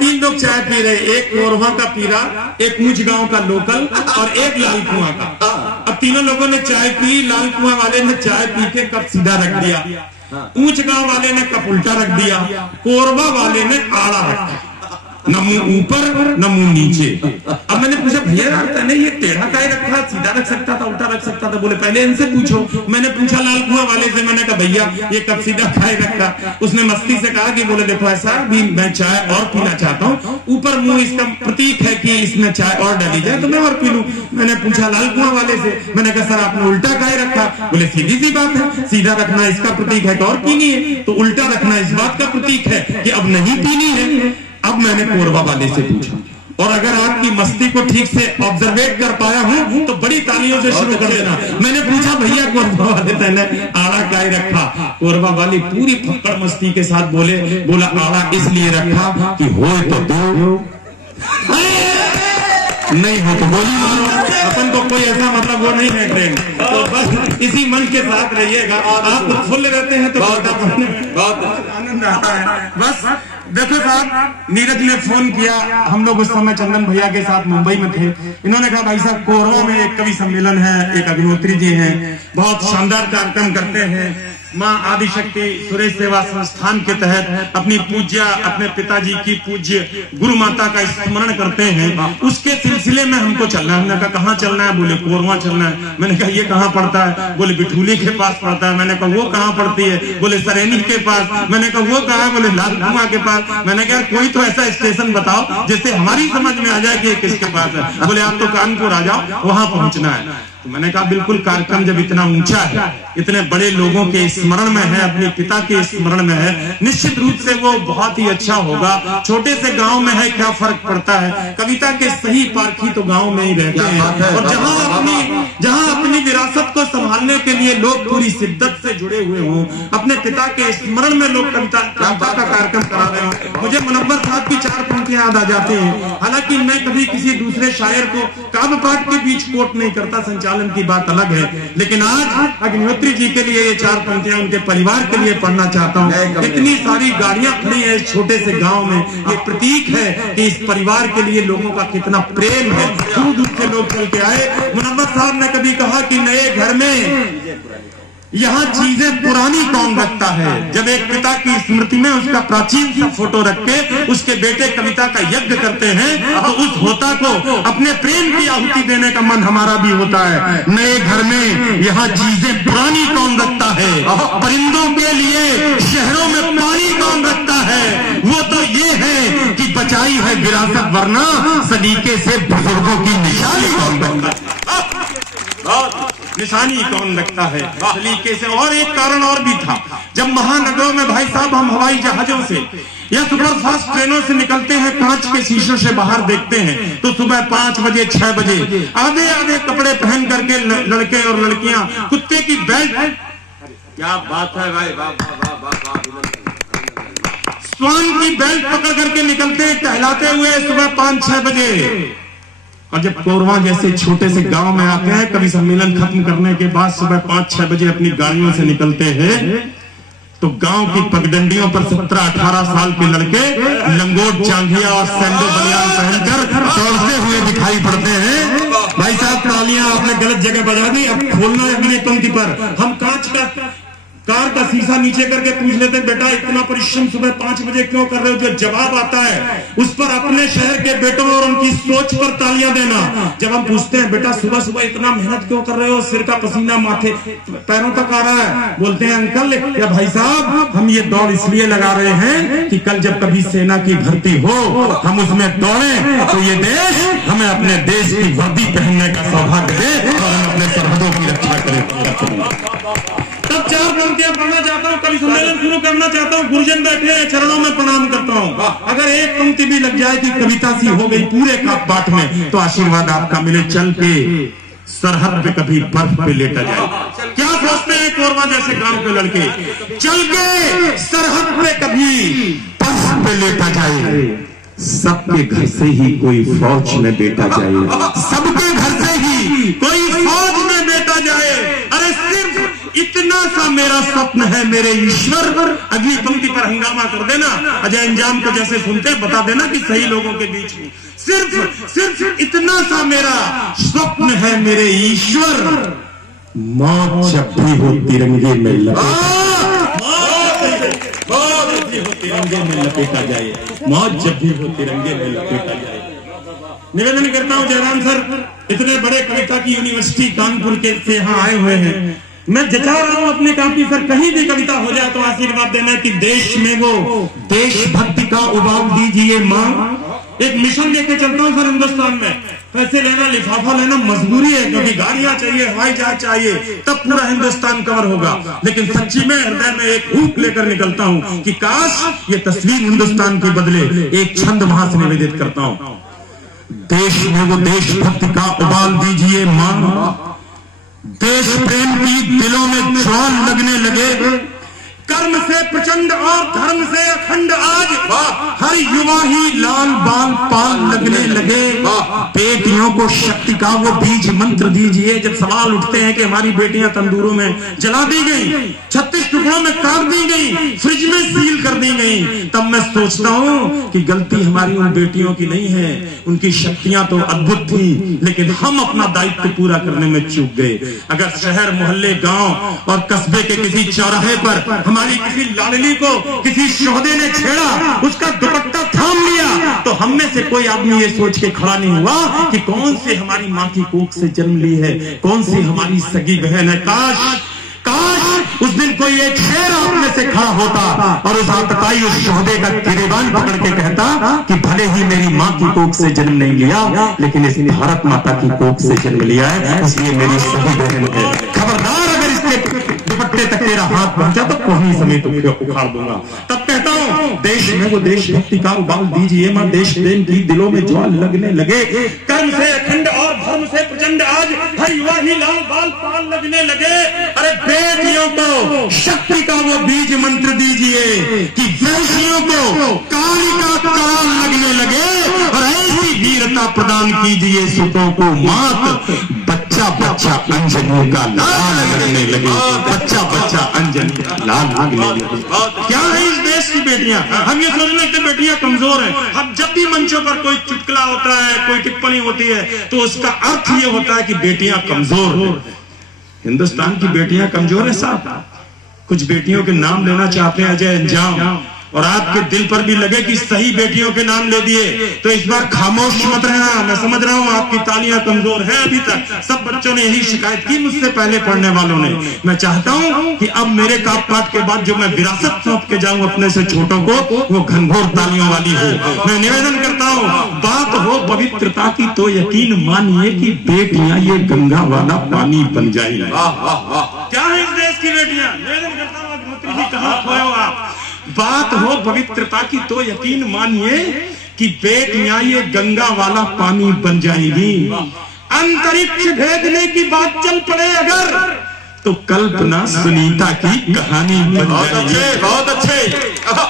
तीन लोग चाय पी रहे, एक कोरवा का पीरा, एक ऊंच गांव का लोकल और एक लाल कुआं का। अब तीनों लोगों ने चाय पी, लाल कुआं वाले ने चाय पी के कप सीधा रख दिया, ऊंच गांव वाले ने कप उल्टा रख दिया, कोरबा वाले ने आड़ा रखा, न मुंह ऊपर न मुंह नीचे। अब मैंने पूछा भैया यार ये टेढ़ा काहे रखा, सीधा रख सकता था, उल्टा रख सकता था। बोले पहले इनसे पूछो। मैंने पूछा लाल कुआं वाले से, मैंने कहा भैया ये कप सीधा काहे रखा। उसने मस्ती से कहा कि बोले देखो ऐसा भी मैं चाय और पीना चाहता हूँ, ऊपर मुंह इसका प्रतीक है कि इसमें चाय और डाली जाए तो मैं और पी लूं। मैंने पूछा लाल कुआं वाले से, मैंने कहा सर आपने उल्टा काहे रखा। बोले सीधी सी बात है, सीधा रखना इसका प्रतीक है कि और पीनी है, तो उल्टा रखना इस बात का प्रतीक है कि अब नहीं पीनी है। अब मैंने कोरबा वाले से पूछा, और अगर आपकी मस्ती को ठीक से ऑब्जर्वेट कर पाया हूं तो बड़ी तालियों से शुरू कर देना। मैंने पूछा भैया कोरबा वाले ने आड़ा काहे रखा। कोरबा वाली पूरी फक्कड़ मस्ती के साथ बोला आड़ा इसलिए रखा कि हो तो दो, नहीं हो तो गोली मारो। अपन को कोई ऐसा मतलब वो नहीं है ट्रेन, तो बस इसी मन के साथ रहिएगा। आप फुल रहते हैं तो बहुत आनंद आता है। बस देखो साहब, नीरज ने फोन किया, हम लोग उस समय चंदन भैया के साथ मुंबई में थे। इन्होंने कहा भाई साहब कोरबा में एक कवि सम्मेलन है, एक अग्निहोत्री जी हैं, बहुत शानदार कार्यक्रम करते हैं, माँ आदिशक्ति सुरेश सेवा संस्थान के तहत अपनी पूज्य अपने पिताजी की पूज्य गुरु माता का स्मरण करते हैं, उसके सिलसिले में हमको चलना है। हमने कहा कहाँ चलना है। बोले कोरबा चलना है। मैंने कहा ये कहाँ पड़ता है। बोले बिठूली के पास पड़ता है। मैंने कहा वो कहाँ पड़ती है। बोले सरेनी के पास। मैंने कहा वो कहाँ है। बोले लाल कुआं के पास। मैंने कहा कोई तो ऐसा स्टेशन बताओ जिससे हमारी समझ में आ जाए कि किसके पास है। बोले आप तो कानपुर आ जाओ, वहां पहुंचना है। तो मैंने कहा बिल्कुल, कार्यक्रम जब इतना ऊंचा है, इतने बड़े लोगों के स्मरण में है, अपने पिता के स्मरण में है, निश्चित रूप से वो बहुत ही अच्छा होगा। छोटे से गांव में है, क्या फर्क पड़ता है। कविता के सही पारखी तो गांव में ही रहते हैं, और जहां अपनी विरासत को संभालने के लिए लोग पूरी शिद्दत से जुड़े हुए हों, अपने पिता के स्मरण में लोग कविता का कार्यक्रम करा रहे हो। मुझे मुनव्वर साहब की 4 पंक्तियां याद आ जाती हैं। हालांकि मैं कभी किसी दूसरे शायर को काव्य पाठ के बीच कोट नहीं करता, संचालन की बात अलग है, लेकिन आज अग्निहोत्री जी के लिए ये 4 पंक्तियां उनके परिवार के लिए पढ़ना चाहता हूँ। इतनी सारी गाड़ियां खड़ी है इस छोटे से गांव में, ये प्रतीक है कि इस परिवार के लिए लोगों का कितना प्रेम है। दूर दूर से लोग चल के आए। मुनव्वर साहब ने कभी कहा कि नए घर में यहाँ चीजें पुरानी कौन रखता है। जब एक पिता की स्मृति में उसका प्राचीन सा फोटो रख के उसके बेटे कविता का यज्ञ करते हैं, तो उस होता को अपने प्रेम की आहुति देने का मन हमारा भी होता है। नए घर में यहाँ चीजें पुरानी कौन रखता है, परिंदों के लिए शहरों में पानी कौन रखता है। वो तो ये है कि बचाई है विरासत, वरना सलीके से बुजुर्गों की निशानी कौन रखता है, निशानी कौन लगता है सलीके से। और एक कारण और भी था, जब महानगरों में भाई साहब हम हवाई जहाजों से या सुपरफास्ट ट्रेनों से निकलते हैं, कांच के शीशों से बाहर देखते हैं, तो सुबह 5 बजे 6 बजे आधे आधे कपड़े पहन करके लड़के और लड़कियां कुत्ते की बेल्ट, क्या बात है भाई, स्वान की बेल्ट पकड़ करके निकलते हैं टहलाते हुए सुबह 5-6 बजे। और जब कोरबा जैसे छोटे से गांव में आते हैं, कवि सम्मेलन खत्म करने के बाद सुबह 5-6 बजे अपनी गाड़ियों से निकलते हैं, तो गांव की पगडंडियों पर 17-18 साल के लड़के लंगोट जांघिया और सैंडो बनियान पहनकर दौड़ते हुए दिखाई पड़ते हैं। भाई साहब तालियां, आपने गलत जगह बजा दी। अब खोलना है अगली पंक्ति पर। हम कांच का कार का शीशा नीचे करके पूछ लेते, बेटा इतना परिश्रम सुबह 5 बजे क्यों कर रहे हो। जो जवाब आता है उस पर अपने शहर के बेटों और उनकी सोच पर तालियां देना। जब हम पूछते हैं बेटा सुबह सुबह इतना मेहनत क्यों कर रहे हो, सिर का पसीना माथे पैरों तक आ रहा है, बोलते हैं अंकल या भाई साहब हम ये दौड़ इसलिए लगा रहे हैं कि कल जब कभी सेना की भर्ती हो हम उसमें दौड़ें तो ये देश हमें अपने देश की वर्दी पहनने का सौभाग्य दे और हम अपने सरहदों की रक्षा करें। तब 4 पंक्तियां पढ़ना चाहता हूँ, कवि सम्मेलन शुरू करना चाहता हूँ। गुरुजन बैठे हैं, चरणों में प्रणाम करता हूँ। अगर एक पंक्ति भी लग जाए कि कविता सी हो गई पूरे पाठ में, तो आशीर्वाद आपका मिले। चल के सरहद पे कभी बर्फ पे लेटा जाए। क्या सोचते हैं कोरबा जैसे गांव के लड़के, चल के सरहद पे कभी बर्फ पे लेटा जाए। सबके घर से ही कोई फौज में बेटा जाए, सबके घर से ही कोई फौज में बेटा जाए। अरे सिर्फ इतना सा मेरा स्वप्न है मेरे ईश्वर। अगली पंक्ति पर हंगामा कर देना, अजय अंजाम को जैसे सुनते बता देना कि सही लोगों के बीच में सिर्फ इतना सा मेरा स्वप्न है मेरे ईश्वर। मौत जब भी हो तिरंगे में तिरंगे में लपेटा जाए, मौत जब भी हो तिरंगे में लपेटा जाए। निवेदन करता हूं जयराम सर इतने बड़े कविता की यूनिवर्सिटी कानपुर के से यहाँ आए हुए हैं, मैं जचा रहा हूं अपने काफी सर कहीं भी कविता हो जाए तो आशीर्वाद देना कि देश में वो देशभक्ति का उबाल दीजिए मां। एक मिशन लेके चलता हूं सर हिंदुस्तान में, पैसे लेना लिफाफा लेना मजबूरी है क्योंकि गाड़ियां चाहिए, हवाई जहाज चाहिए, तब पूरा हिंदुस्तान कवर होगा। लेकिन सच्ची में हृदय में एक ऊप लेकर निकलता हूं कि काश ये तस्वीर हिंदुस्तान के बदले एक छंद वहां से निवेदित करता हूं। देश में वो देशभक्ति का उबाल दीजिए मां, देश प्रेम की दिलों में ज्वाल लगने लगे, कर्म से प्रचंड और धर्म से अखंड आज हर युवा ही लाल बाल पाल लगने लगे। बेटियों को शक्ति का वो बीज मंत्र दीजिए। जब सवाल उठते हैं कि हमारी बेटियां तंदूरों में जला दी गई, 36 टुकड़ों में काट दी गई, फ्रिज में सील कर दी गई, तब मैं सोचता हूं कि गलती हमारी उन बेटियों की नहीं है, उनकी शक्तियां तो अद्भुत थी लेकिन हम अपना दायित्व पूरा करने में चूक गए। अगर शहर मोहल्ले गांव और कस्बे के किसी चौराहे पर हमारी किसी लाडली को किसी शोहदे ने छेड़ा, उसका दुपट्टा थाम लिया, तो हम में से कोई आदमी ये सोच के खड़ा नहीं हुआ कि कौन से हमारी माँ की कोख से जन्म ली है, कौन सी हमारी सगी बहन है। काश उस दिन कोई एक शेर आप में से खड़ा होता और उस आतताई उस शोहदे का गिरेबान पकड़ के कहता कि भले ही मेरी माँ की कोख से जन्म नहीं लिया लेकिन इस भारत माता की कोख से जन्म लिया है, इसलिए मेरी सगी बहन है। खबरदार अगर इसके दुपट्टे तक तेरा हाथ पहुंचा तो कोई समेत उखाड़ दूंगा। तब कहता हूं देश में वो देशभक्ति का उबाल दीजिए मां, देश प्रेम की दिलों में ज्वाल लगने लगे, कर्म से अखंड और धर्म से प्रचंड आज हर युवा ही लाल बाल पाल लगने लगे। अरे बेटियों को शक्ति का वो बीज मंत्र दीजिए कि वैश्यों को काली का कराल लगने लगे और ऐसी वीरता प्रदान कीजिए सुतों को मात। बच्चा बच्चा अंजनी का लाल लगने लगे, बच्चा बच्चा अंजनी का लाल लगने लगे। क्या है इस देश की बेटियां? हम ये सोचने की बेटियां कमजोर हैं। अब जब भी मंचों पर कोई चुटकुला होता है, कोई टिप्पणी होती है तो उसका अर्थ ये होता है कि बेटियां कमजोर हैं। हिंदुस्तान की बेटियां कमजोर है साहब। कुछ बेटियों के नाम लेना चाहते हैं अजय अंजाम, और आपके दिल पर भी लगे कि सही बेटियों के नाम ले दिए तो इस बार खामोश मत रहना। मैं समझ रहा हूं आपकी तालियां कमजोर है, अभी तक सब बच्चों ने यही शिकायत की मुझसे पहले पढ़ने वालों ने। मैं चाहता हूं कि अब मेरे काप पाठ के बाद जो मैं विरासत सौंप के जाऊं अपने से छोटों को, वो घनघोर तालियों वाली हो। मैं निवेदन करता हूं बात हो पवित्रता की तो यकीन मानिए कि बेटियां ये गंगा वाला पानी बन जाएंगी। क्या है इस देश की बेटियां? निवेदन करता हूं अग्निहोत्री जी कहां खोए हो आप? बात हो पवित्रता की तो यकीन मानिए कि बेटियां ये गंगा वाला पानी बन जाएंगी। अंतरिक्ष भेजने की बात चल पड़े अगर तो कल्पना सुनीता की कहानी बन जाएगी। बहुत अच्छे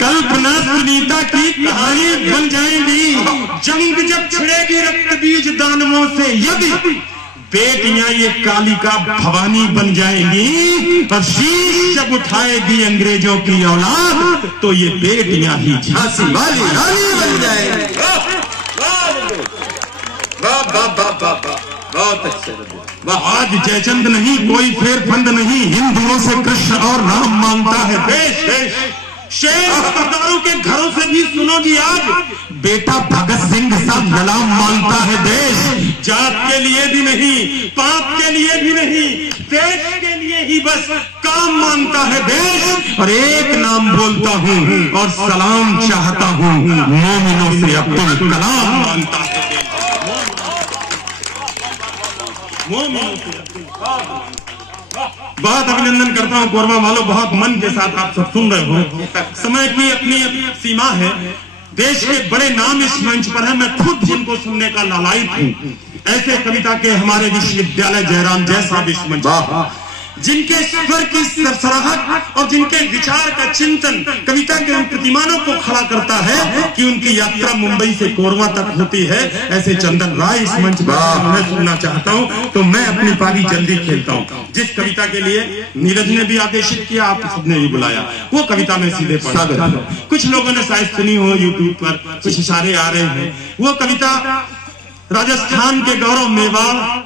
कल्पना सुनीता की कहानी बन जाएगी। जंग जब छिड़ेगी रक्त बीज दानवों से, यदि बेटियां ये कालिका भवानी बन जाएंगी और शीश जब उठाएगी अंग्रेजों की औलाद तो ये बेटियां ही झांसी वाली रानी बन जाएंगी। बहुत अच्छे। आज जयचंद नहीं, कोई फेरफंद नहीं, हिंदुओं से कृष्ण और राम मांगता है देश। शेर सरदारों के घरों से भी सुनोगी आज बेटा भगत सिंह सा गुलाम मांगता है देश। जात के लिए भी नहीं, पाप के लिए भी नहीं, देश के लिए ही बस काम मांगता है देश। और एक नाम बोलता हूँ और सलाम चाहता हूँ, मोमिनों से अब्दुल कलाम मांगता है देश। मोमिनों से अब्दुल कलाम। बहुत अभिनंदन करता हूं कोरबा वालों, बहुत मन के साथ आप सब सुन रहे हो। समय की अपनी सीमा है, देश के बड़े नाम इस मंच पर है, मैं खुद जिनको सुनने का लालायित हूं। ऐसे कविता के हमारे विश्वविद्यालय जयराम जैसा इस मंच, जिनके स्वर की सरसराहट और जिनके विचार का चिंतन कविता के उन प्रतिमानों को खड़ा करता है कि उनकी यात्रा मुंबई से कोरवा तक होती है, ऐसे चंदन राय इस मंच पर मैं सुनना चाहता हूं। तो मैं अपनी पारी जल्दी खेलता हूं। जिस कविता के लिए नीरज ने भी आदेशित किया, आप सबने भी बुलाया, वो कविता मैं सीधे पढ़ा देता हूं। कुछ लोगों ने शायद सुनी हो यूट्यूब पर, कुछ इशारे आ रहे हैं। वो कविता राजस्थान के गौरव मेवाड़